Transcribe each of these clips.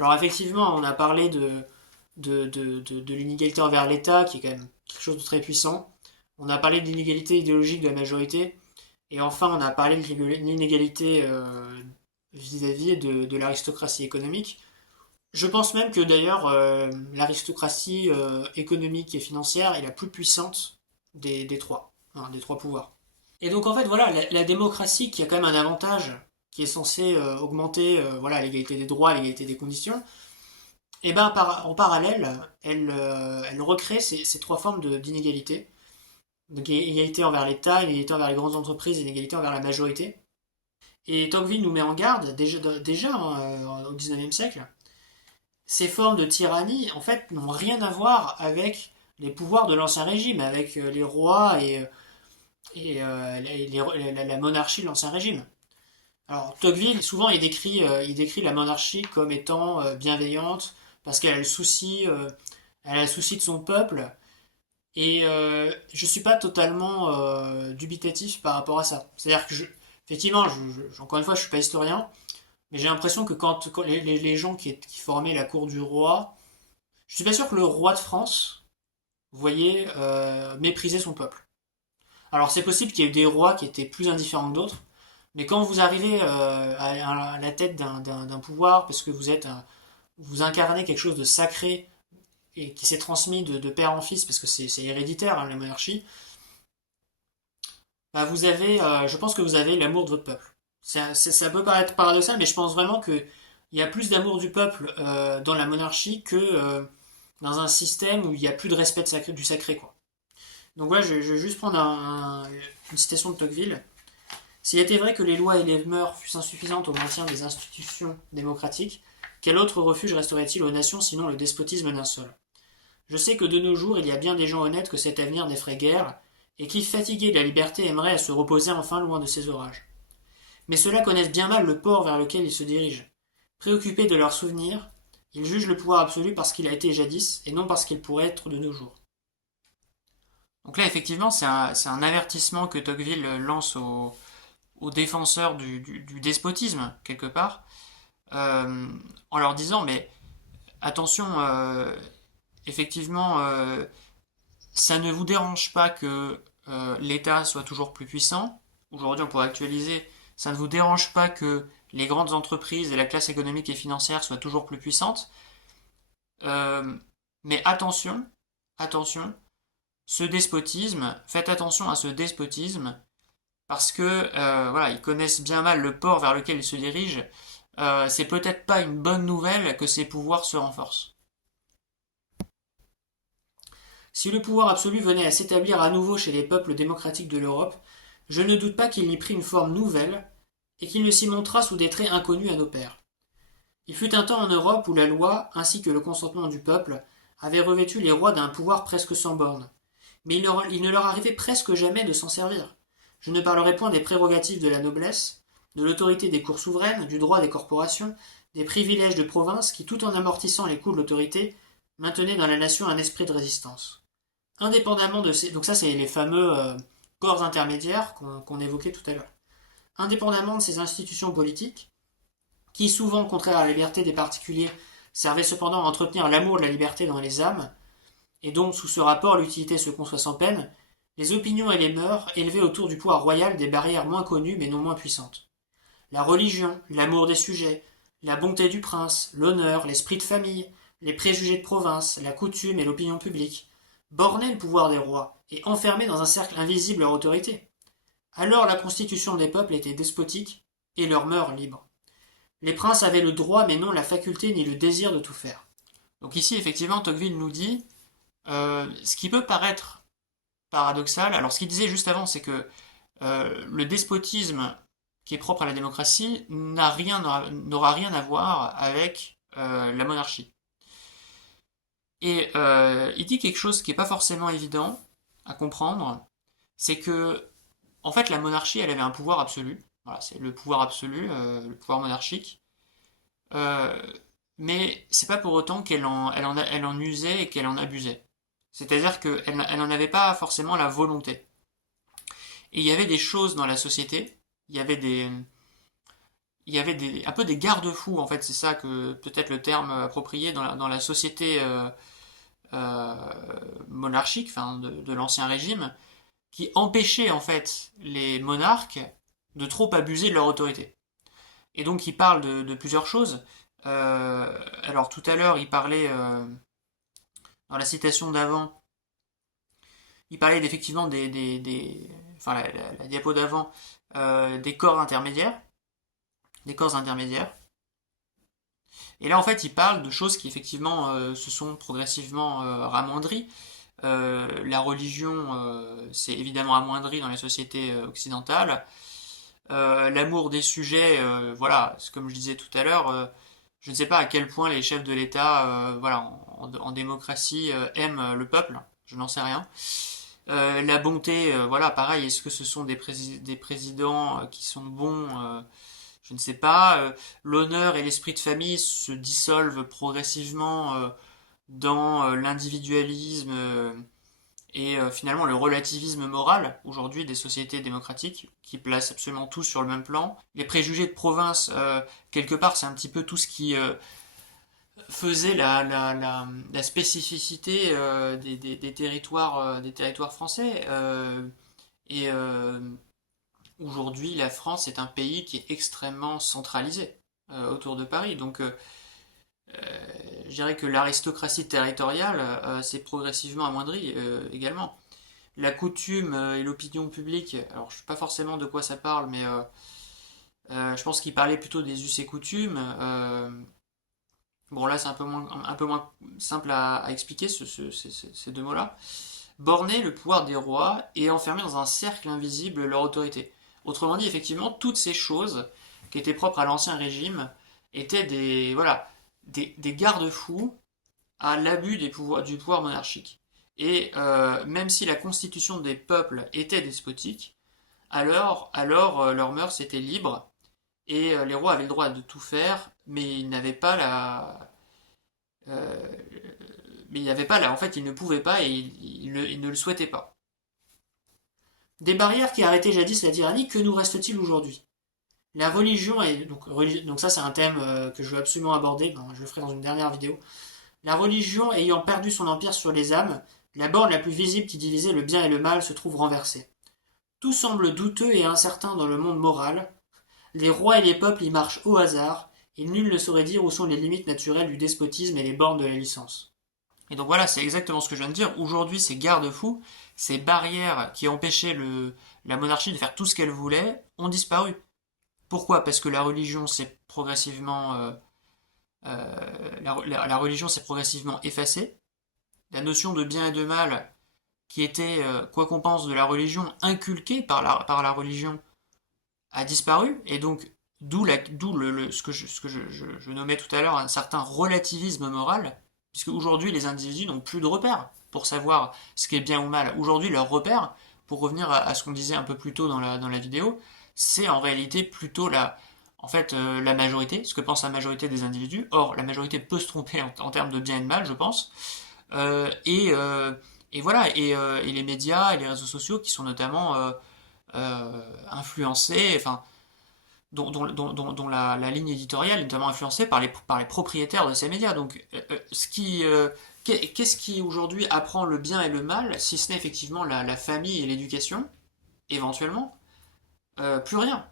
Alors effectivement, on a parlé de l'inégalité envers l'État, qui est quand même quelque chose de très puissant. On a parlé de l'inégalité idéologique de la majorité. Et enfin, on a parlé de l'inégalité vis-à-vis de l'aristocratie économique. Je pense même que d'ailleurs, l'aristocratie économique et financière est la plus puissante des trois, hein, des trois pouvoirs. Et donc en fait, voilà, la démocratie qui a quand même un avantage, qui est censé augmenter voilà, l'égalité des droits, l'égalité des conditions, et ben en parallèle, elle recrée ces trois formes d'inégalité. Donc égalité envers l'État, inégalité envers les grandes entreprises, inégalité envers la majorité. Et Tocqueville nous met en garde, déjà hein, au XIXe siècle, ces formes de tyrannie, en fait, n'ont rien à voir avec les pouvoirs de l'Ancien Régime, avec les rois et la monarchie de l'Ancien Régime. Alors, Tocqueville, souvent, il décrit la monarchie comme étant bienveillante, parce qu'elle a le souci, elle a le souci de son peuple, et je suis pas totalement dubitatif par rapport à ça. C'est-à-dire que, effectivement, encore une fois, je suis pas historien, mais j'ai l'impression que quand les gens qui formaient la cour du roi, je suis pas sûr que le roi de France, vous voyez, méprisait son peuple. Alors c'est possible qu'il y ait eu des rois qui étaient plus indifférents que d'autres, mais quand vous arrivez à la tête d'un pouvoir, parce que vous incarnez quelque chose de sacré et qui s'est transmis de père en fils, parce que c'est héréditaire, hein, la monarchie, bah je pense que vous avez l'amour de votre peuple. Ça peut paraître paradoxal, mais je pense vraiment qu'il y a plus d'amour du peuple dans la monarchie que dans un système où il n'y a plus de respect du sacré, quoi. Donc voilà, je vais juste prendre une citation de Tocqueville. S'il était vrai que les lois et les mœurs fussent insuffisantes au maintien des institutions démocratiques, quel autre refuge resterait-il aux nations sinon le despotisme d'un seul? Je sais que de nos jours, il y a bien des gens honnêtes que cet avenir n'effraie guère, et qui, fatigués de la liberté, aimeraient à se reposer enfin loin de ces orages. Mais ceux-là connaissent bien mal le port vers lequel ils se dirigent. Préoccupés de leurs souvenirs, ils jugent le pouvoir absolu parce qu'il a été jadis, et non parce qu'il pourrait être de nos jours. Donc là, effectivement, c'est un avertissement que Tocqueville lance aux défenseurs du despotisme, quelque part, en leur disant, mais attention, effectivement, ça ne vous dérange pas que l'État soit toujours plus puissant. Aujourd'hui, on pourrait actualiser, ça ne vous dérange pas que les grandes entreprises et la classe économique et financière soient toujours plus puissantes. Euh, mais attention, attention, ce despotisme, faites attention à ce despotisme, parce que voilà, ils connaissent bien mal le port vers lequel ils se dirigent. C'est peut-être pas une bonne nouvelle que ces pouvoirs se renforcent. Si le pouvoir absolu venait à s'établir à nouveau chez les peuples démocratiques de l'Europe, je ne doute pas qu'il y prit une forme nouvelle et qu'il ne s'y montra sous des traits inconnus à nos pères. Il fut un temps en Europe où la loi, ainsi que le consentement du peuple, avait revêtu les rois d'un pouvoir presque sans bornes. Mais il ne leur arrivait presque jamais de s'en servir. Je ne parlerai point des prérogatives de la noblesse, de l'autorité des cours souveraines, du droit des corporations, des privilèges de province qui, tout en amortissant les coûts de l'autorité, maintenaient dans la nation un esprit de résistance. Indépendamment de ces... Donc ça, c'est les fameux corps intermédiaires qu'on évoquait tout à l'heure. Indépendamment de ces institutions politiques, qui, souvent contraires à la liberté des particuliers, servaient cependant à entretenir l'amour de la liberté dans les âmes, et dont, sous ce rapport, l'utilité se conçoit sans peine, les opinions et les mœurs élevaient autour du pouvoir royal des barrières moins connues mais non moins puissantes. La religion, l'amour des sujets, la bonté du prince, l'honneur, l'esprit de famille, les préjugés de province, la coutume et l'opinion publique bornaient le pouvoir des rois et enfermaient dans un cercle invisible leur autorité. Alors la constitution des peuples était despotique et leurs mœurs libres. Les princes avaient le droit mais non la faculté ni le désir de tout faire. Donc ici, effectivement, Tocqueville nous dit ce qui peut paraître paradoxal. Alors, ce qu'il disait juste avant, c'est que le despotisme qui est propre à la démocratie n'aura rien à voir avec la monarchie. Et il dit quelque chose qui n'est pas forcément évident à comprendre, c'est que, en fait, la monarchie, elle avait un pouvoir absolu. Voilà, c'est le pouvoir absolu, le pouvoir monarchique. Euh, mais c'est pas pour autant elle en usait et qu'elle en abusait. C'est-à-dire qu'elle n'en avait pas forcément la volonté. Et il y avait des choses dans la société, il y avait il y avait un peu des garde-fous, en fait, c'est ça que peut-être le terme approprié dans la société euh, monarchique, enfin de l'ancien régime, qui empêchaient en fait les monarques de trop abuser de leur autorité. Et donc il parle de plusieurs choses. Alors tout à l'heure, il parlait, dans la citation d'avant, il parlait effectivement enfin la diapo d'avant, des corps intermédiaires, des corps intermédiaires. Et là, en fait, il parle de choses qui effectivement se sont progressivement ramoindries. La religion s'est évidemment amoindrie dans les sociétés occidentales. L'amour des sujets, voilà, comme je disais tout à l'heure, je ne sais pas à quel point les chefs de l'État, voilà, en démocratie, aiment le peuple. Je n'en sais rien. La bonté, voilà, pareil. Est-ce que ce sont des présidents qui sont bons? Je ne sais pas. L'honneur et l'esprit de famille se dissolvent progressivement dans l'individualisme et finalement le relativisme moral aujourd'hui des sociétés démocratiques qui placent absolument tout sur le même plan. Les préjugés de province, quelque part, c'est un petit peu tout ce qui faisait la spécificité des territoires français. Et aujourd'hui, la France est un pays qui est extrêmement centralisé autour de Paris. Donc, je dirais que l'aristocratie territoriale s'est progressivement amoindrie également. La coutume et l'opinion publique, alors je ne sais pas forcément de quoi ça parle, mais je pense qu'il parlait plutôt des us et coutumes. Bon, là, c'est un peu moins simple à expliquer, ces deux mots-là. Borner le pouvoir des rois et enfermer dans un cercle invisible leur autorité. Autrement dit, effectivement, toutes ces choses qui étaient propres à l'ancien régime étaient voilà, des garde-fous à l'abus du pouvoir monarchique. Et même si la constitution des peuples était despotique, alors leurs mœurs étaient libres et les rois avaient le droit de tout faire, mais ils n'avaient pas euh, en fait, ils ne pouvaient pas et ils ne le souhaitaient pas. Des barrières qui arrêtaient jadis la tyrannie, que nous reste-t-il aujourd'hui? La religion est donc ça c'est un thème que je veux absolument aborder. Ben, je le ferai dans une dernière vidéo. La religion ayant perdu son empire sur les âmes, la borne la plus visible qui divisait le bien et le mal se trouve renversée. Tout semble douteux et incertain dans le monde moral. Les rois et les peuples y marchent au hasard, et nul ne saurait dire où sont les limites naturelles du despotisme et les bornes de la licence. Et donc voilà, c'est exactement ce que je viens de dire. Aujourd'hui, ces garde-fous, ces barrières qui empêchaient la monarchie de faire tout ce qu'elle voulait, ont disparu. Pourquoi? Parce que la religion s'est progressivement, la religion s'est progressivement effacée. La notion de bien et de mal, qui était, quoi qu'on pense de la religion, inculquée par la religion, a disparu. Et donc, d'où ce que, je nommais tout à l'heure un certain relativisme moral, puisque aujourd'hui, les individus n'ont plus de repères pour savoir ce qui est bien ou mal. Aujourd'hui, leur repère, pour revenir à ce qu'on disait un peu plus tôt dans la vidéo, c'est en réalité plutôt en fait, la majorité, ce que pense la majorité des individus. Or, la majorité peut se tromper en termes de bien et de mal, je pense. Euh, et, euh, et voilà, et les médias et les réseaux sociaux qui sont notamment influencés, enfin, dont la ligne éditoriale est notamment influencée par les propriétaires de ces médias. Donc, qu'est-ce qui aujourd'hui apprend le bien et le mal, si ce n'est effectivement la famille et l'éducation, éventuellement? Plus rien.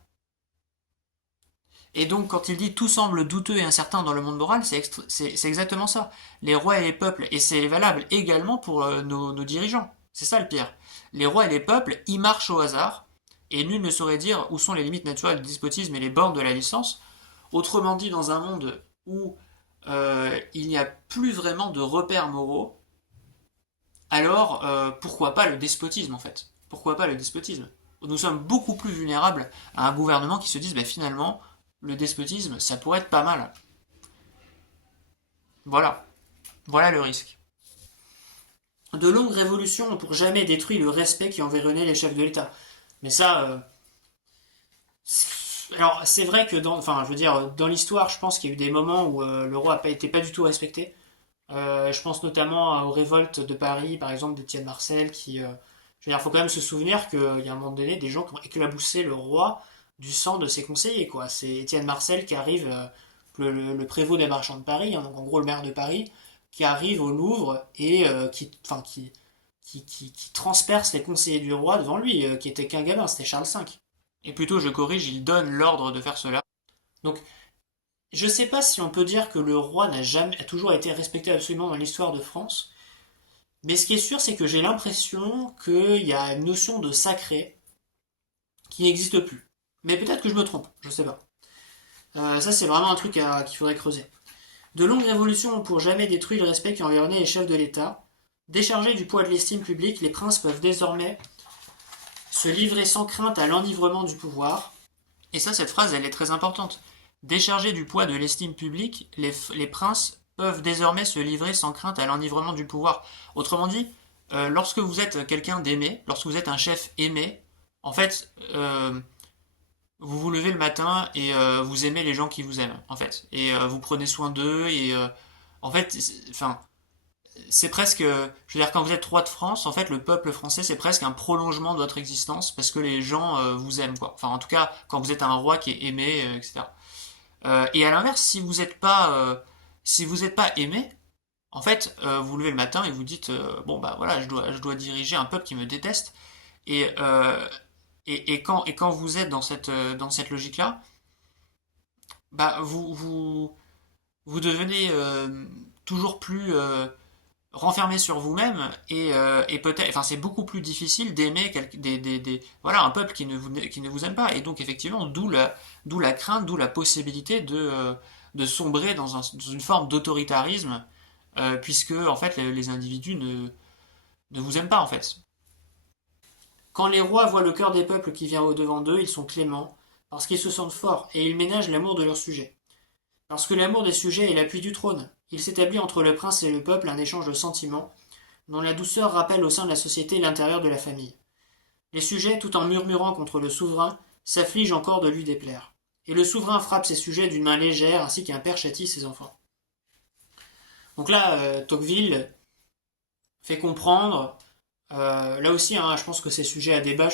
Et donc, quand il dit tout semble douteux et incertain dans le monde moral, c'est exactement ça. Les rois et les peuples, et c'est valable également pour nos dirigeants. C'est ça le pire. Les rois et les peuples y marchent au hasard, et nul ne saurait dire où sont les limites naturelles du despotisme et les bornes de la licence. Autrement dit, dans un monde où il n'y a plus vraiment de repères moraux, alors pourquoi pas le despotisme en fait? Pourquoi pas le despotisme? Nous sommes beaucoup plus vulnérables à un gouvernement qui se dise bah, finalement le despotisme ça pourrait être pas mal. Voilà, voilà le risque. De longues révolutions ont pour jamais détruit le respect qui environnait les chefs de l'État. Mais ça, alors c'est vrai que enfin je veux dire dans l'histoire, je pense qu'il y a eu des moments où le roi n'a pas été pas du tout respecté. Je pense notamment aux révoltes de Paris, par exemple d'Étienne Marcel, qui, je veux dire, faut quand même se souvenir qu'il y a un moment donné des gens qui ont éclaboussé le roi du sang de ses conseillers, quoi. C'est Étienne Marcel qui arrive, le prévôt des marchands de Paris, hein, donc en gros le maire de Paris, qui arrive au Louvre et qui transperce les conseillers du roi devant lui, qui était qu'un gamin, c'était Charles V. Et plutôt, je corrige, il donne l'ordre de faire cela. Donc, je sais pas si on peut dire que le roi a toujours été respecté absolument dans l'histoire de France, mais ce qui est sûr, c'est que j'ai l'impression qu'il y a une notion de sacré qui n'existe plus. Mais peut-être que je me trompe, je sais pas. Ça, c'est vraiment un truc qu'il faudrait creuser. De longues révolutions ont pour jamais détruit le respect qui environnait les chefs de l'État. Déchargés du poids de l'estime publique, les princes peuvent désormais se livrer sans crainte à l'enivrement du pouvoir. Et ça, cette phrase, elle est très importante. Déchargés du poids de l'estime publique, les princes peuvent désormais se livrer sans crainte à l'enivrement du pouvoir. Autrement dit, lorsque vous êtes quelqu'un d'aimé, lorsque vous êtes un chef aimé, en fait, vous vous levez le matin et vous aimez les gens qui vous aiment, en fait. Et vous prenez soin d'eux et en fait, enfin, c'est presque, je veux dire, quand vous êtes roi de France, en fait, le peuple français, c'est presque un prolongement de votre existence parce que les gens vous aiment, quoi. Enfin, en tout cas, quand vous êtes un roi qui est aimé, etc. Et à l'inverse, si vous êtes pas aimé, en fait, vous vous levez le matin et vous dites, bon bah voilà, je dois diriger un peuple qui me déteste. Et, et quand vous êtes dans cette logique-là, bah vous devenez toujours plus renfermé sur vous-même et peut-être, enfin c'est beaucoup plus difficile d'aimer voilà, un peuple qui ne vous aime pas. Et donc effectivement, d'où la crainte, d'où la possibilité de sombrer dans une forme d'autoritarisme, puisque en fait les individus ne vous aiment pas en fait. Quand les rois voient le cœur des peuples qui vient au-devant d'eux, ils sont cléments, parce qu'ils se sentent forts, et ils ménagent l'amour de leurs sujets. Parce que l'amour des sujets est l'appui du trône. Il s'établit entre le prince et le peuple un échange de sentiments, dont la douceur rappelle au sein de la société l'intérieur de la famille. Les sujets, tout en murmurant contre le souverain, s'affligent encore de lui déplaire. Et le souverain frappe ses sujets d'une main légère, ainsi qu'un père châtie ses enfants. Donc là, Tocqueville fait comprendre, là aussi, hein, je pense que c'est sujet à débat.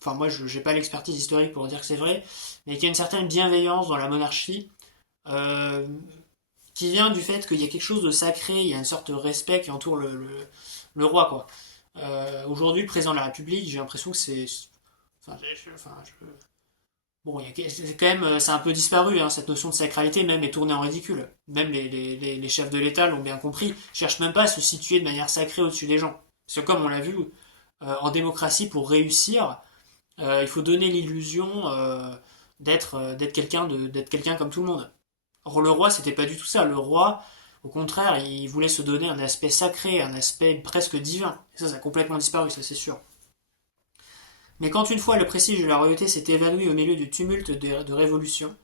Enfin, moi, je n'ai pas l'expertise historique pour dire que c'est vrai, mais qu'il y a une certaine bienveillance dans la monarchie, euh, qui vient du fait qu'il y a quelque chose de sacré, il y a une sorte de respect qui entoure le roi, quoi. Aujourd'hui, le président de la République, j'ai l'impression que c'est. Enfin, bon, c'est quand même, c'est un peu disparu, hein, cette notion de sacralité même est tournée en ridicule. Même les chefs de l'État l'ont bien compris, ils cherchent même pas à se situer de manière sacrée au-dessus des gens. Parce que comme on l'a vu, en démocratie, pour réussir, il faut donner l'illusion d'être quelqu'un comme tout le monde. Or, le roi, c'était pas du tout ça. Le roi, au contraire, il voulait se donner un aspect sacré, un aspect presque divin. Et ça a complètement disparu, ça c'est sûr. Mais quand une fois le prestige de la royauté s'est évanoui au milieu du tumulte de révolution,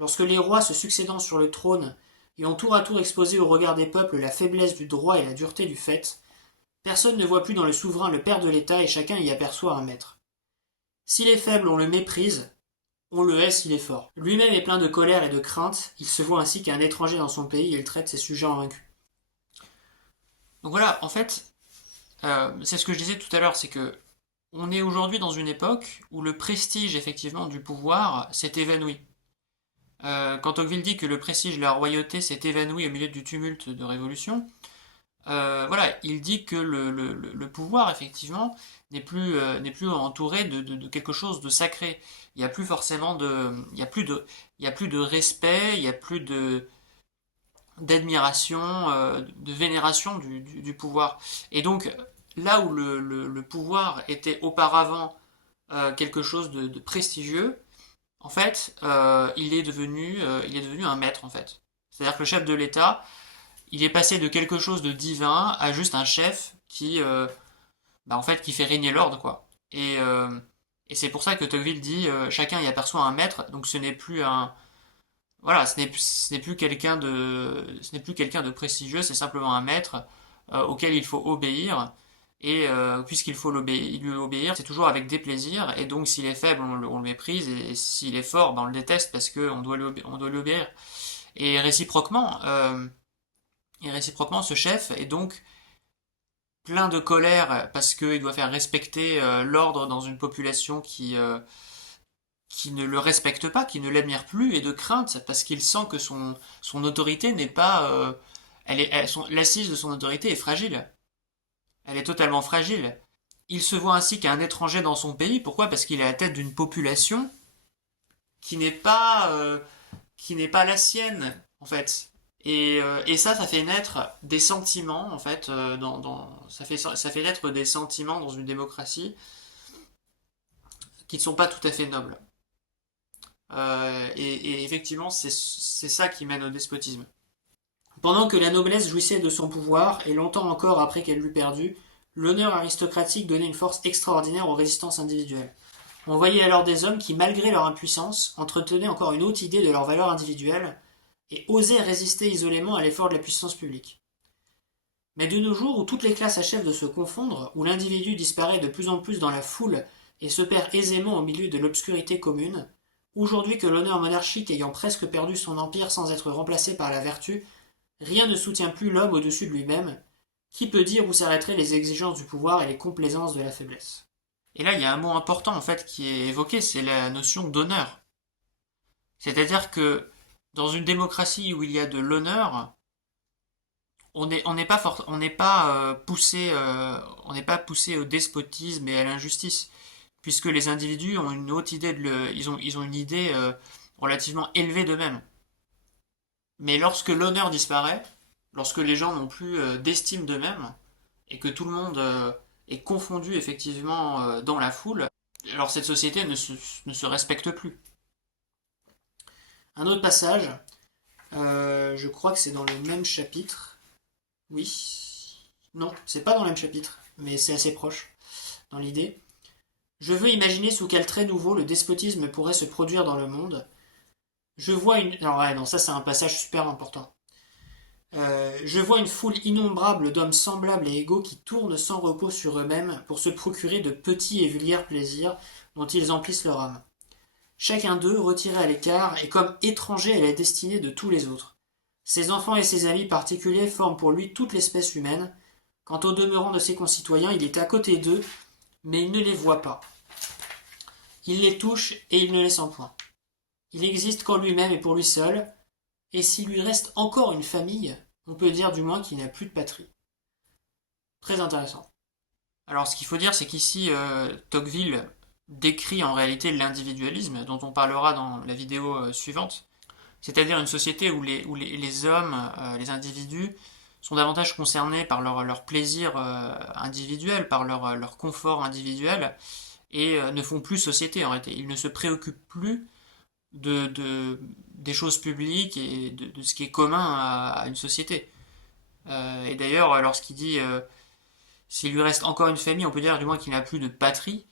lorsque les rois se succédant sur le trône et ont tour à tour exposé au regard des peuples la faiblesse du droit et la dureté du fait, personne ne voit plus dans le souverain le père de l'État et chacun y aperçoit un maître. S'il est faible, on le méprise, on le hait s'il est fort. Lui-même est plein de colère et de crainte, il se voit ainsi qu'un étranger dans son pays et il traite ses sujets en vaincus. Donc voilà, en fait, c'est ce que je disais tout à l'heure, c'est que on est aujourd'hui dans une époque où le prestige effectivement du pouvoir s'est évanoui. Quand Tocqueville dit que le prestige de la royauté s'est évanoui au milieu du tumulte de révolution, voilà, il dit que le pouvoir effectivement n'est plus entouré de quelque chose de sacré. Il n'y a plus forcément il y a plus de respect, il n'y a plus d'admiration, de vénération du pouvoir. Et donc, là où le pouvoir était auparavant quelque chose de prestigieux, en fait, il est devenu un maître, en fait. C'est-à-dire que le chef de l'État, il est passé de quelque chose de divin à juste un chef en fait, qui fait régner l'ordre, quoi. Et c'est pour ça que Tocqueville dit chacun y aperçoit un maître, donc ce n'est plus un, voilà, ce n'est plus ce n'est plus quelqu'un de prestigieux, c'est simplement un maître auquel il faut obéir. Et puisqu'il faut lui obéir, c'est toujours avec des plaisirs. Et donc, s'il est faible, on le méprise. Et s'il est fort, ben, on le déteste parce qu'on doit on doit lui obéir. Et réciproquement, ce chef est donc plein de colère parce qu'il doit faire respecter l'ordre dans une population qui ne le respecte pas, qui ne l'admire plus, et de crainte, parce qu'il sent que son autorité n'est pas... l'assise de son autorité est fragile. Elle est totalement fragile. Il se voit ainsi qu'un étranger dans son pays. Pourquoi? Parce qu'il est à la tête d'une population qui n'est pas, la sienne, en fait. Et ça fait naître des sentiments, en fait, ça fait naître des sentiments dans une démocratie qui ne sont pas tout à fait nobles. Et effectivement, c'est ça qui mène au despotisme. Pendant que la noblesse jouissait de son pouvoir, et longtemps encore après qu'elle l'eut perdu, l'honneur aristocratique donnait une force extraordinaire aux résistances individuelles. On voyait alors des hommes qui, malgré leur impuissance, entretenaient encore une haute idée de leur valeur individuelle et osaient résister isolément à l'effort de la puissance publique. Mais de nos jours, où toutes les classes achèvent de se confondre, où l'individu disparaît de plus en plus dans la foule et se perd aisément au milieu de l'obscurité commune, aujourd'hui que l'honneur monarchique ayant presque perdu son empire sans être remplacé par la vertu, rien ne soutient plus l'homme au-dessus de lui-même. Qui peut dire où s'arrêteraient les exigences du pouvoir et les complaisances de la faiblesse? Et là, il y a un mot important en fait qui est évoqué, c'est la notion d'honneur. C'est-à-dire que dans une démocratie où il y a de l'honneur, on n'est pas poussé au despotisme et à l'injustice, puisque les individus ont une haute idée ils ont une idée relativement élevée d'eux-mêmes. Mais lorsque l'honneur disparaît, lorsque les gens n'ont plus d'estime d'eux-mêmes, et que tout le monde est confondu effectivement dans la foule, alors cette société ne se respecte plus. Un autre passage, je crois que c'est dans le même chapitre. Oui. Non, c'est pas dans le même chapitre, mais c'est assez proche dans l'idée. Je veux imaginer sous quel trait nouveau le despotisme pourrait se produire dans le monde. Je vois une... Alors ouais, non, ça c'est un passage super important. Je vois une foule innombrable d'hommes semblables et égaux qui tournent sans repos sur eux-mêmes pour se procurer de petits et vulgaires plaisirs dont ils emplissent leur âme. Chacun d'eux, retiré à l'écart, est comme étranger à la destinée de tous les autres. Ses enfants et ses amis particuliers forment pour lui toute l'espèce humaine. Quant au demeurant de ses concitoyens, il est à côté d'eux, mais il ne les voit pas. Il les touche et il ne les sent point. Il n'existe qu'en lui-même et pour lui seul, et s'il lui reste encore une famille, on peut dire du moins qu'il n'a plus de patrie. Très intéressant. Alors ce qu'il faut dire, c'est qu'ici, Tocqueville décrit en réalité l'individualisme, dont on parlera dans la vidéo suivante, c'est-à-dire une société où les hommes, les individus, sont davantage concernés par leur plaisir individuel, par leur confort individuel, et ne font plus société en réalité. Ils ne se préoccupent plus des choses publiques et de ce qui est commun à une société. Et d'ailleurs, lorsqu'il dit s'il lui reste encore une famille, on peut dire du moins qu'il n'a plus de patrie,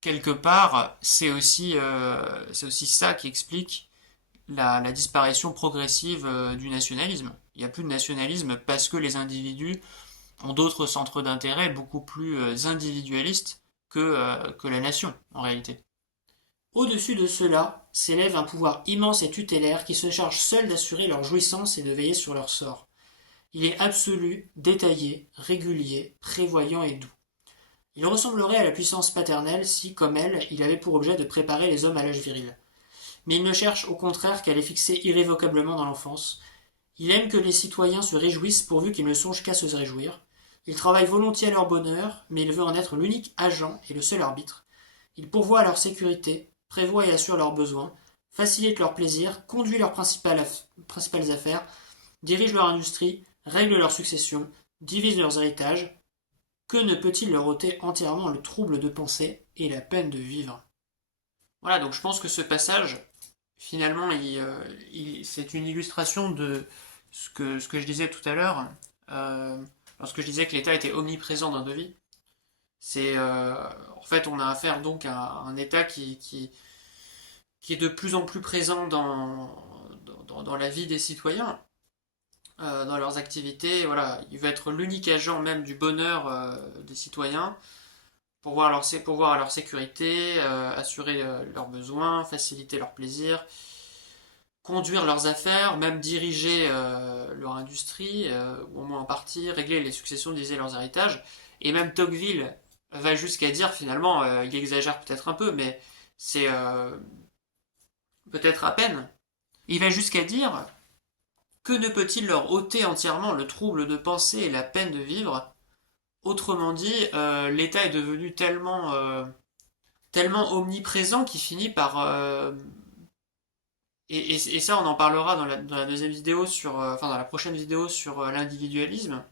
quelque part, c'est aussi ça qui explique la disparition progressive du nationalisme. Il n'y a plus de nationalisme parce que les individus ont d'autres centres d'intérêt beaucoup plus individualistes que la nation, en réalité. Au-dessus de cela s'élève un pouvoir immense et tutélaire qui se charge seul d'assurer leur jouissance et de veiller sur leur sort. Il est absolu, détaillé, régulier, prévoyant et doux. Il ressemblerait à la puissance paternelle si, comme elle, il avait pour objet de préparer les hommes à l'âge viril. Mais il ne cherche au contraire qu'à les fixer irrévocablement dans l'enfance. Il aime que les citoyens se réjouissent pourvu qu'ils ne songent qu'à se réjouir. Il travaille volontiers à leur bonheur, mais il veut en être l'unique agent et le seul arbitre. Il pourvoit à leur sécurité, prévoit et assure leurs besoins, facilite leurs plaisirs, conduit leurs principales affaires, dirige leur industrie, règle leur succession, divise leurs héritages. Que ne peut-il leur ôter entièrement le trouble de penser et la peine de vivre? Voilà, donc je pense que ce passage, finalement, c'est une illustration de ce que je disais tout à l'heure, lorsque je disais que l'État était omniprésent dans nos vies. C'est en fait, on a affaire donc à un État qui est de plus en plus présent dans la vie des citoyens, dans leurs activités. Voilà, il va être l'unique agent même du bonheur des citoyens, pourvoir à leur sécurité, assurer leurs besoins, faciliter leurs plaisirs, conduire leurs affaires, même diriger leur industrie, ou au moins en partie, régler les successions, diviser leurs héritages. Et même Tocqueville va jusqu'à dire, finalement, il exagère peut-être un peu, mais c'est peut-être à peine. Il va jusqu'à dire: que ne peut-il leur ôter entièrement le trouble de penser et la peine de vivre? Autrement dit, l'État est devenu tellement omniprésent qu'il finit par... et ça, on en parlera dans la deuxième vidéo sur... enfin, dans la prochaine vidéo sur l'individualisme.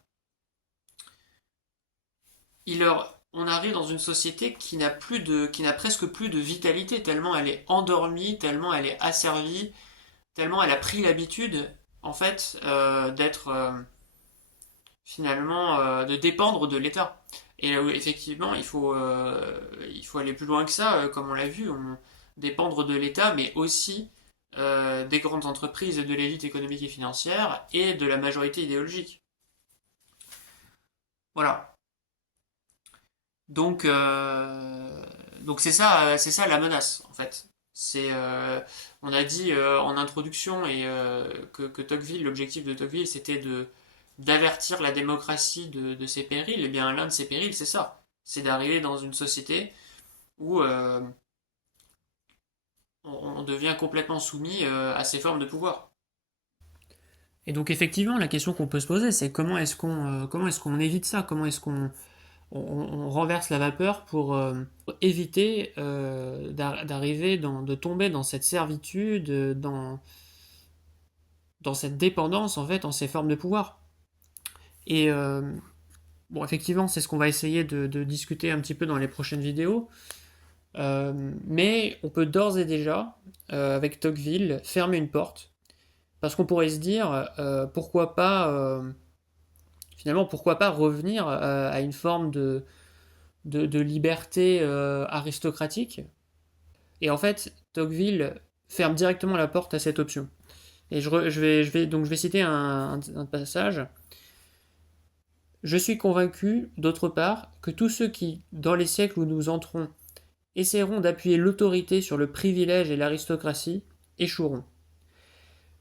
On arrive dans une société qui n'a presque plus de vitalité, tellement elle est endormie, tellement elle est asservie, tellement elle a pris l'habitude, en fait, d'être finalement de dépendre de l'État. Et là où effectivement, il faut aller plus loin que ça, comme on l'a vu, dépendre de l'État, mais aussi des grandes entreprises et de l'élite économique et financière et de la majorité idéologique. Voilà. Donc, donc c'est ça la menace en fait. On a dit en introduction que Tocqueville, l'objectif de Tocqueville, c'était de d'avertir la démocratie de ses périls. Et bien l'un de ses périls, c'est ça, c'est d'arriver dans une société où on devient complètement soumis à ces formes de pouvoir. Et donc effectivement, la question qu'on peut se poser, c'est comment est-ce qu'on évite ça? Comment est-ce qu'on renverse la vapeur pour éviter de tomber dans cette servitude, dans cette dépendance en fait, en ces formes de pouvoir. Et bon, effectivement, c'est ce qu'on va essayer de discuter un petit peu dans les prochaines vidéos. Mais on peut d'ores et déjà, avec Tocqueville, fermer une porte. Parce qu'on pourrait se dire, finalement, pourquoi pas revenir à une forme de liberté aristocratique. Et en fait, Tocqueville ferme directement la porte à cette option. Et je vais citer un passage. Je suis convaincu, d'autre part, que tous ceux qui, dans les siècles où nous entrons, essaieront d'appuyer l'autorité sur le privilège et l'aristocratie, échoueront.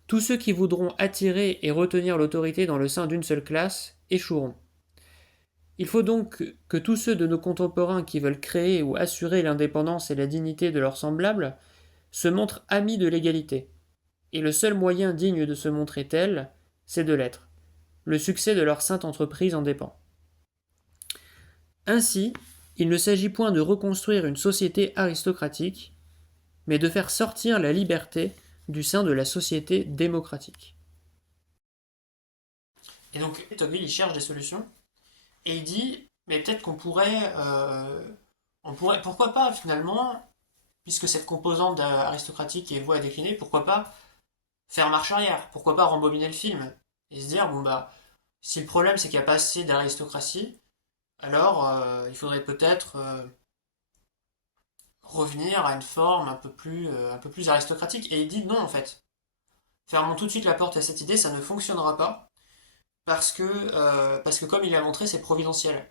Tous ceux qui voudront attirer et retenir l'autorité dans le sein d'une seule classe, échoueront. Il faut donc que tous ceux de nos contemporains qui veulent créer ou assurer l'indépendance et la dignité de leurs semblables se montrent amis de l'égalité. Et le seul moyen digne de se montrer tel, c'est de l'être. Le succès de leur sainte entreprise en dépend. Ainsi, il ne s'agit point de reconstruire une société aristocratique, mais de faire sortir la liberté du sein de la société démocratique. Et donc, Tocqueville, il cherche des solutions, et il dit, mais peut-être pourquoi pas finalement, puisque cette composante aristocratique est vouée à décliner, pourquoi pas faire marche arrière, pourquoi pas rembobiner le film, et se dire, bon bah, si le problème c'est qu'il n'y a pas assez d'aristocratie, alors il faudrait peut-être revenir à une forme un peu plus aristocratique. Et il dit non en fait. Fermons tout de suite la porte à cette idée, ça ne fonctionnera pas, parce que comme il l'a montré, c'est providentiel.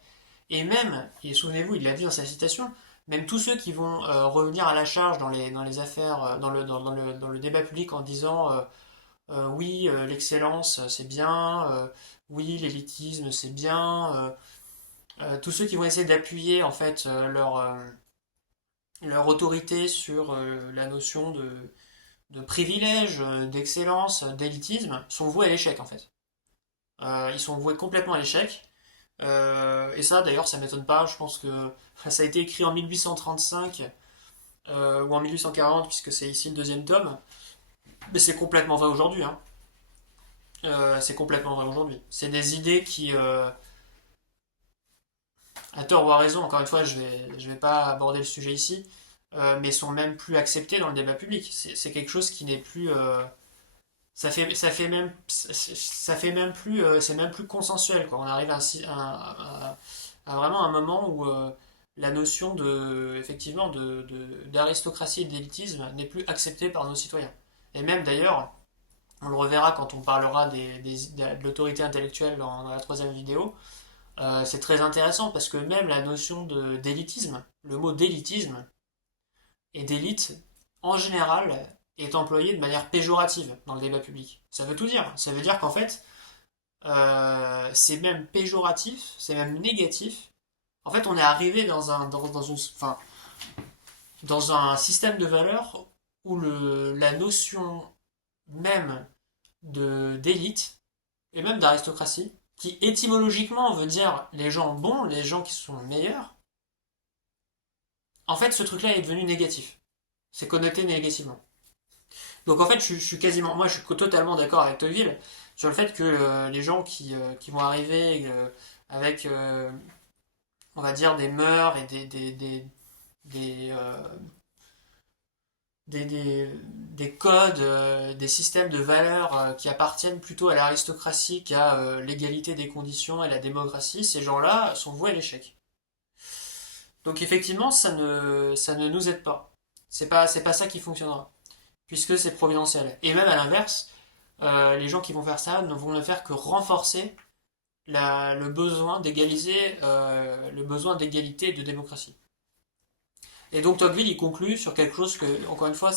Et même, et souvenez-vous, il l'a dit dans sa citation, même tous ceux qui vont revenir à la charge dans les affaires, dans le débat public en disant oui, l'excellence c'est bien, oui, l'élitisme c'est bien, tous ceux qui vont essayer d'appuyer en fait leur autorité sur la notion de privilège, d'excellence, d'élitisme, sont voués à l'échec en fait. Ils sont voués complètement à l'échec. Et ça d'ailleurs ça m'étonne pas, je pense que ça a été écrit en 1835 ou en 1840 puisque c'est ici le deuxième tome, mais c'est complètement vrai aujourd'hui. Hein. C'est complètement vrai aujourd'hui. C'est des idées qui, à tort ou à raison, encore une fois, je vais pas aborder le sujet ici, mais sont même plus acceptés dans le débat public. C'est quelque chose qui n'est plus, ça fait même plus, c'est même plus consensuel, quoi. On arrive à vraiment un moment où la notion effectivement, d'aristocratie et d'élitisme n'est plus acceptée par nos citoyens. Et même d'ailleurs, on le reverra quand on parlera de l'autorité intellectuelle dans la troisième vidéo. C'est très intéressant parce que même la notion d'élitisme, le mot d'élitisme et d'élite, en général, est employé de manière péjorative dans le débat public. Ça veut tout dire. Ça veut dire qu'en fait, c'est même péjoratif, c'est même négatif. En fait, on est arrivé dans une... Enfin, dans un système de valeurs où la notion même d'élite et même d'aristocratie, qui étymologiquement veut dire les gens bons, les gens qui sont meilleurs, en fait ce truc-là est devenu négatif. C'est connoté négativement. Donc en fait je suis quasiment, moi je suis totalement d'accord avec Tocqueville sur le fait que les gens qui vont arriver avec, on va dire, des mœurs et des, euh, des codes, des systèmes de valeurs qui appartiennent plutôt à l'aristocratie qu'à l'égalité des conditions et la démocratie, ces gens-là sont voués à l'échec. Donc effectivement, ça ne nous aide pas. C'est pas ça qui fonctionnera, puisque c'est providentiel. Et même à l'inverse, les gens qui vont faire ça ne vont ne faire que renforcer le besoin d'égaliser, le besoin d'égalité et de démocratie. Et donc Tocqueville, il conclut sur quelque chose que, encore une fois,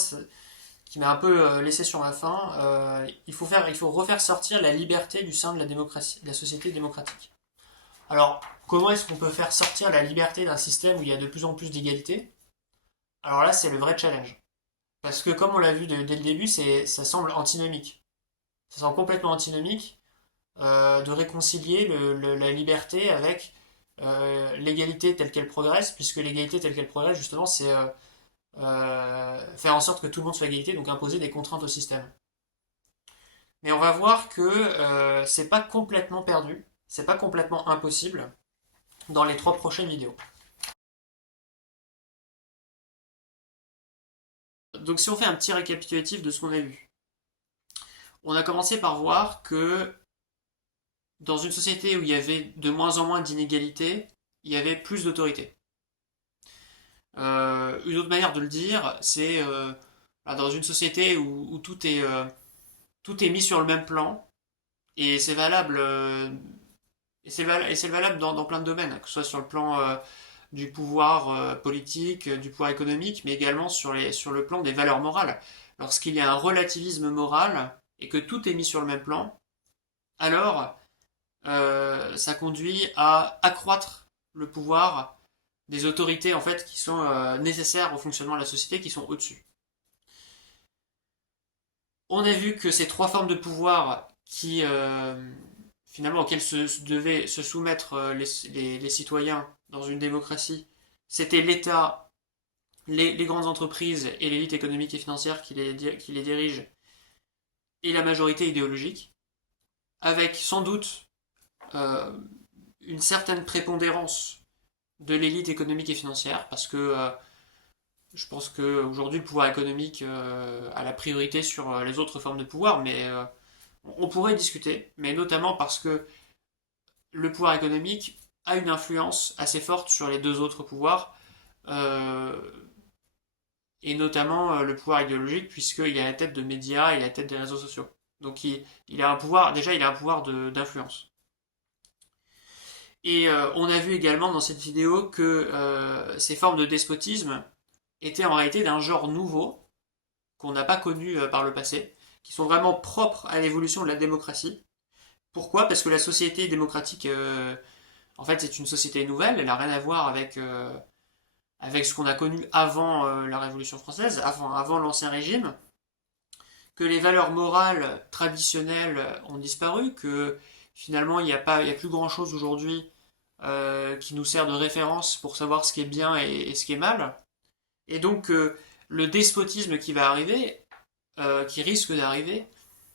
qui m'a un peu laissé sur ma faim. Il faut refaire sortir la liberté du sein de la démocratie, de la société démocratique. Alors, comment est-ce qu'on peut faire sortir la liberté d'un système où il y a de plus en plus d'égalité? Alors là, c'est le vrai challenge. Parce que, comme on l'a vu dès le début, ça semble antinomique. Ça semble complètement antinomique de réconcilier la liberté avec l'égalité telle qu'elle progresse, puisque l'égalité telle qu'elle progresse, justement, c'est faire en sorte que tout le monde soit à égalité, donc imposer des contraintes au système. Mais on va voir que c'est pas complètement perdu, c'est pas complètement impossible dans les 3 prochaines vidéos. Donc si on fait un petit récapitulatif de ce qu'on a vu, on a commencé par voir que dans une société où il y avait de moins en moins d'inégalités, il y avait plus d'autorité. Une autre manière de le dire, c'est dans une société où tout est mis sur le même plan, et c'est valable, et c'est valable dans plein de domaines, que ce soit sur le plan du pouvoir politique, du pouvoir économique, mais également sur le plan des valeurs morales. Lorsqu'il y a un relativisme moral et que tout est mis sur le même plan, alors ça conduit à accroître le pouvoir des autorités en fait qui sont nécessaires au fonctionnement de la société, qui sont au-dessus. On a vu que ces 3 formes de pouvoir qui finalement auxquelles devaient se soumettre les citoyens dans une démocratie, c'était l'État, les grandes entreprises et l'élite économique et financière qui les dirigent, et la majorité idéologique, avec sans doute euh, une certaine prépondérance de l'élite économique et financière, parce que je pense qu'aujourd'hui le pouvoir économique a la priorité sur les autres formes de pouvoir, mais on pourrait discuter, mais notamment parce que le pouvoir économique a une influence assez forte sur les 2 autres pouvoirs, euh, et notamment le pouvoir idéologique, puisqu'il est à la tête de médias et à la tête des réseaux sociaux. Donc il a un pouvoir, déjà il a un pouvoir d'influence. Et on a vu également dans cette vidéo que ces formes de despotisme étaient en réalité d'un genre nouveau, qu'on n'a pas connu par le passé, qui sont vraiment propres à l'évolution de la démocratie. Pourquoi? Parce que la société démocratique, en fait, c'est une société nouvelle, elle n'a rien à voir avec ce qu'on a connu avant la Révolution française, avant l'Ancien Régime, que les valeurs morales traditionnelles ont disparu, que finalement il y a plus grand-chose aujourd'hui qui nous sert de référence pour savoir ce qui est bien et ce qui est mal. Et donc le despotisme qui va arriver, qui risque d'arriver,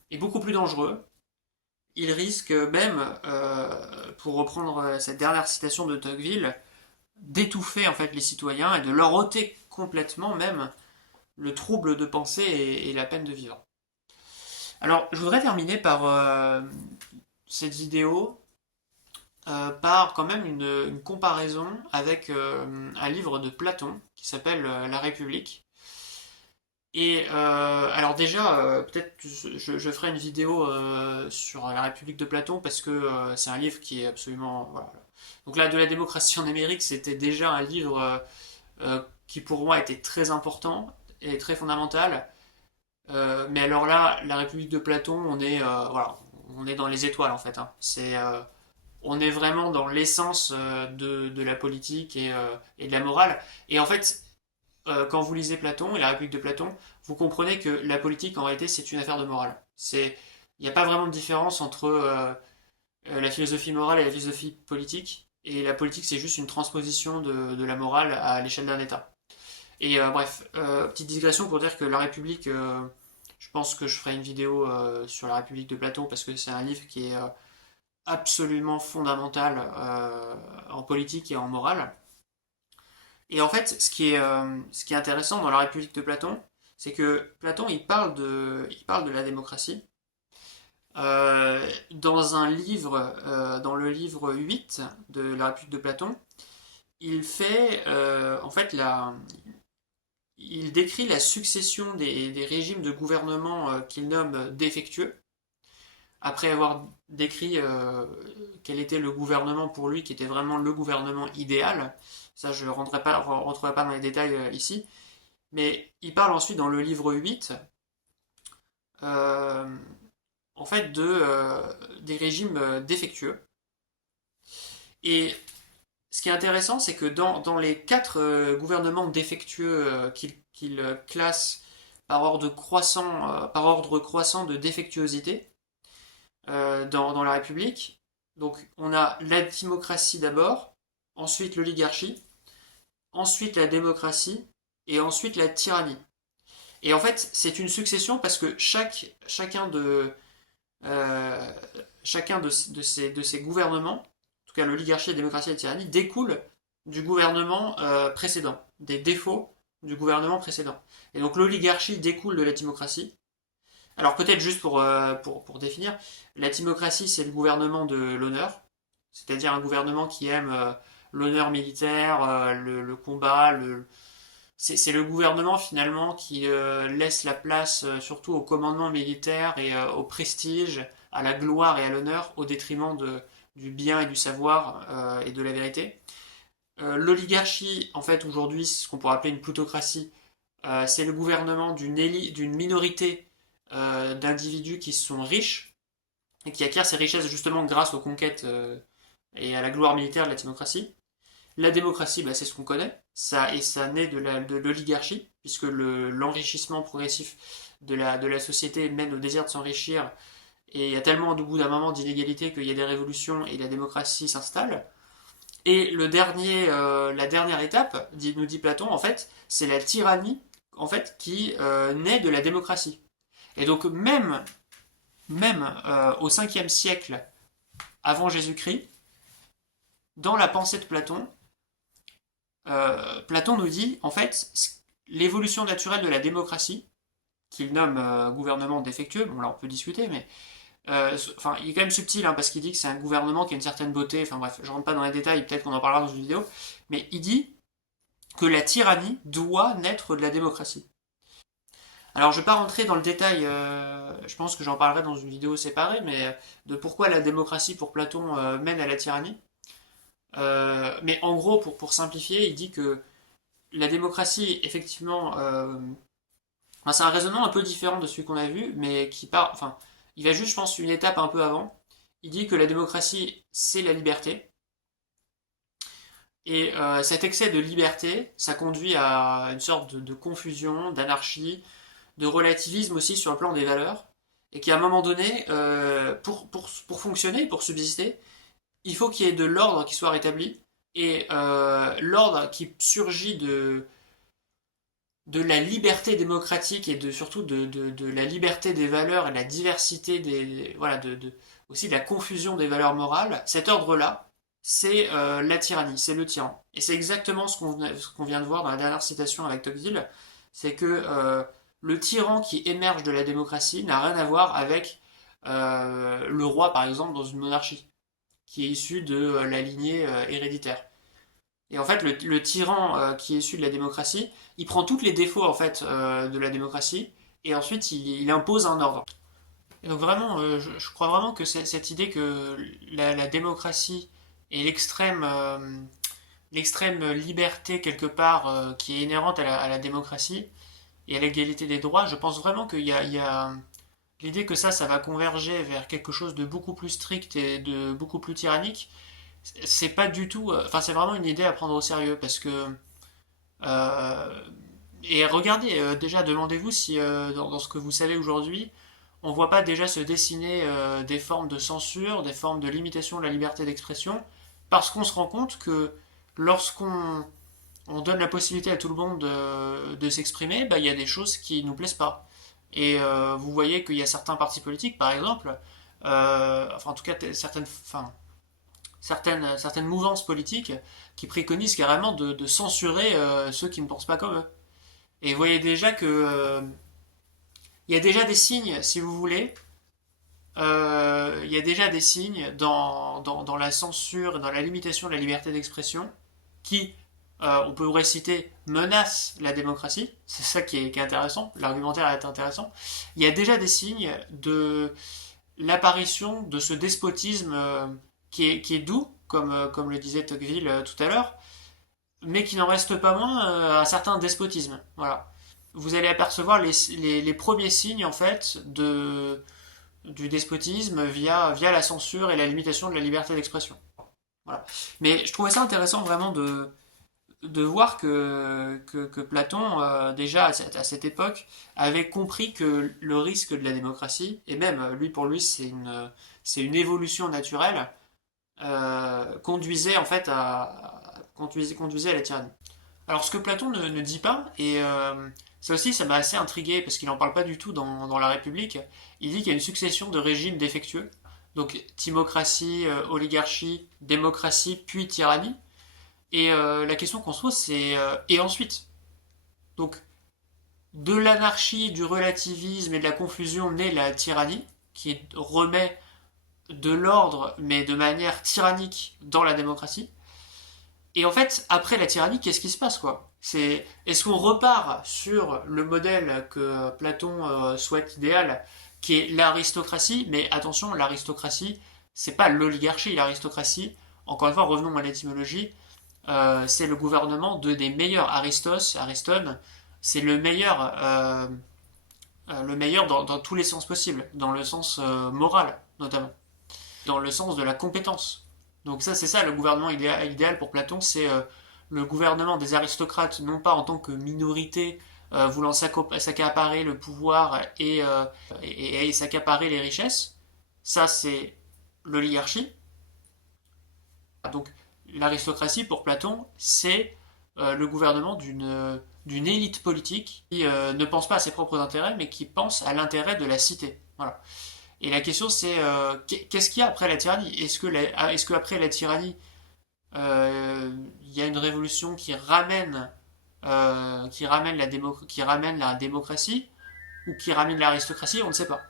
est beaucoup plus dangereux. Il risque même, pour reprendre cette dernière citation de Tocqueville, d'étouffer en fait les citoyens et de leur ôter complètement même le trouble de penser et la peine de vivre. Alors, je voudrais terminer par cette vidéo par quand même une comparaison avec un livre de Platon qui s'appelle La République. Et alors déjà, peut-être je ferai une vidéo sur la République de Platon parce que c'est un livre qui est absolument... Voilà. Donc là, de la démocratie en Amérique, c'était déjà un livre qui pour moi était très important et très fondamental. Mais alors là, la République de Platon, voilà, on est dans les étoiles en fait. Hein. On est vraiment dans l'essence de la politique et de la morale. Et en fait, quand vous lisez Platon et la République de Platon, vous comprenez que la politique, en réalité, c'est une affaire de morale. Il n'y a pas vraiment de différence entre la philosophie morale et la philosophie politique. Et la politique, c'est juste une transposition de la morale à l'échelle d'un État. Et bref, petite digression pour dire que la République, je pense que je ferai une vidéo sur la République de Platon parce que c'est un livre qui est absolument fondamental en politique et en morale. Et en fait, ce qui est intéressant dans la République de Platon, c'est que Platon, il parle de la démocratie. Dans un livre, dans le livre 8 de la République de Platon, il fait, en fait, il décrit la succession des régimes de gouvernement qu'il nomme défectueux, après avoir décrit quel était le gouvernement pour lui, qui était vraiment le gouvernement idéal. Ça, je ne rentrerai pas dans les détails ici. Mais il parle ensuite dans le livre 8, euh, en fait, des régimes défectueux. Et ce qui est intéressant, c'est que dans les quatre gouvernements défectueux qu'il classe par ordre croissant de défectuosité dans la République, donc on a la démocratie d'abord, ensuite l'oligarchie, ensuite la démocratie et ensuite la tyrannie. Et en fait, c'est une succession parce que euh, chacun de ces gouvernements, en tout cas l'oligarchie, la démocratie et la tyrannie, découle du gouvernement précédent, des défauts du gouvernement précédent. Et donc l'oligarchie découle de la démocratie. Alors peut-être juste pour définir, la démocratie c'est le gouvernement de l'honneur, c'est-à-dire un gouvernement qui aime l'honneur militaire, le combat, c'est le gouvernement finalement qui laisse la place surtout au commandement militaire et au prestige, à la gloire et à l'honneur au détriment du bien et du savoir et de la vérité. L'oligarchie, en fait, aujourd'hui, c'est ce qu'on pourrait appeler une plutocratie. C'est le gouvernement d'une minorité d'individus qui sont riches et qui acquièrent ces richesses justement grâce aux conquêtes et à la gloire militaire de la démocratie. La démocratie, bah, c'est ce qu'on connaît, et ça naît de l'oligarchie, puisque l'enrichissement progressif de la société mène au désir de s'enrichir, et il y a tellement au bout d'un moment d'inégalité qu'il y a des révolutions et la démocratie s'installe. Et la dernière étape, nous dit Platon, en fait, c'est la tyrannie en fait, qui naît de la démocratie. Et donc même au 5e siècle avant Jésus-Christ, dans la pensée de Platon, Platon nous dit, en fait, l'évolution naturelle de la démocratie, qu'il nomme gouvernement défectueux, bon là on peut discuter, mais enfin, il est quand même subtil hein, parce qu'il dit que c'est un gouvernement qui a une certaine beauté, enfin bref, je rentre pas dans les détails, peut-être qu'on en parlera dans une vidéo, mais il dit que la tyrannie doit naître de la démocratie. Alors je ne vais pas rentrer dans le détail, je pense que j'en parlerai dans une vidéo séparée, mais de pourquoi la démocratie pour Platon mène à la tyrannie. Mais en gros, pour simplifier, il dit que la démocratie, effectivement, enfin, c'est un raisonnement un peu différent de celui qu'on a vu, mais enfin, il va juste, je pense, une étape un peu avant. Il dit que la démocratie, c'est la liberté. Et cet excès de liberté, ça conduit à une sorte de confusion, d'anarchie, de relativisme aussi sur le plan des valeurs. Et qu'à un moment donné, pour fonctionner, pour subsister, il faut qu'il y ait de l'ordre qui soit rétabli. Et l'ordre qui surgit de la liberté démocratique et surtout de la liberté des valeurs et de la diversité voilà, aussi de la confusion des valeurs morales, cet ordre-là, c'est la tyrannie, c'est le tyran. Et c'est exactement ce qu'on vient de voir dans la dernière citation avec Tocqueville, c'est que le tyran qui émerge de la démocratie n'a rien à voir avec le roi, par exemple, dans une monarchie, qui est issu de la lignée héréditaire. Et en fait, le tyran qui est issu de la démocratie, il prend tous les défauts en fait de la démocratie et ensuite il impose un ordre. Et donc vraiment, je crois vraiment que cette idée que la démocratie et l'extrême liberté quelque part qui est inhérente à la démocratie et à l'égalité des droits, je pense vraiment il y a l'idée que ça va converger vers quelque chose de beaucoup plus strict et de beaucoup plus tyrannique. C'est pas du tout, enfin c'est vraiment une idée à prendre au sérieux parce que euh, Et regardez, déjà, demandez-vous si dans ce que vous savez aujourd'hui, on ne voit pas déjà se dessiner des formes de censure, des formes de limitation de la liberté d'expression, parce qu'on se rend compte que lorsqu'on on donne la possibilité à tout le monde de s'exprimer, bah, il y a des choses qui nous plaisent pas. Et vous voyez qu'il y a certains partis politiques, par exemple, enfin en tout cas certaines mouvances politiques qui préconisent carrément de censurer ceux qui ne pensent pas comme eux. Et vous voyez déjà que il y a déjà des signes, si vous voulez, il y a déjà des signes dans la censure et dans la limitation de la liberté d'expression qui, on pourrait citer, menacent la démocratie. C'est ça qui est intéressant, l'argumentaire est intéressant. Il y a déjà des signes de l'apparition de ce despotisme qui est doux, comme le disait Tocqueville tout à l'heure, mais qui n'en reste pas moins un certain despotisme. Voilà. Vous allez apercevoir les premiers signes en fait du despotisme via la censure et la limitation de la liberté d'expression. Voilà. Mais je trouvais ça intéressant vraiment de voir que Platon, déjà à cette époque, avait compris que le risque de la démocratie, et même lui pour lui c'est une évolution naturelle, conduisait en fait conduisait à la tyrannie. Alors ce que Platon ne dit pas, et ça aussi ça m'a assez intrigué parce qu'il n'en parle pas du tout dans La République, il dit qu'il y a une succession de régimes défectueux, donc timocratie, oligarchie, démocratie, puis tyrannie, et la question qu'on se pose c'est et ensuite. Donc de l'anarchie, du relativisme et de la confusion naît la tyrannie, qui remet de l'ordre mais de manière tyrannique dans la démocratie. Et en fait, après la tyrannie, qu'est-ce qui se passe, quoi? Est-ce qu'on repart sur le modèle que Platon souhaite idéal, qui est l'aristocratie? Mais attention, l'aristocratie, c'est pas l'oligarchie. L'aristocratie, encore une fois, revenons à l'étymologie, c'est le gouvernement des meilleurs. Ariston, c'est le meilleur dans tous les sens possibles, dans le sens moral notamment, dans le sens de la compétence. Donc ça, c'est ça le gouvernement idéal pour Platon, c'est le gouvernement des aristocrates, non pas en tant que minorité voulant s'accaparer le pouvoir et s'accaparer les richesses. Ça, c'est l'oligarchie. Donc l'aristocratie, pour Platon, c'est le gouvernement d'une élite politique qui ne pense pas à ses propres intérêts, mais qui pense à l'intérêt de la cité. Voilà. Et la question c'est qu'est-ce qu'il y a après la tyrannie? Est-ce que après la tyrannie, il y a une révolution qui ramène la démocratie ou qui ramène l'aristocratie? On ne sait pas.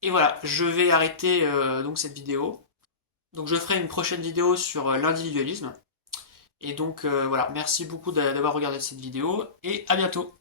Et voilà, je vais arrêter donc cette vidéo. Donc je ferai une prochaine vidéo sur l'individualisme. Et donc voilà, merci beaucoup d'avoir regardé cette vidéo et à bientôt.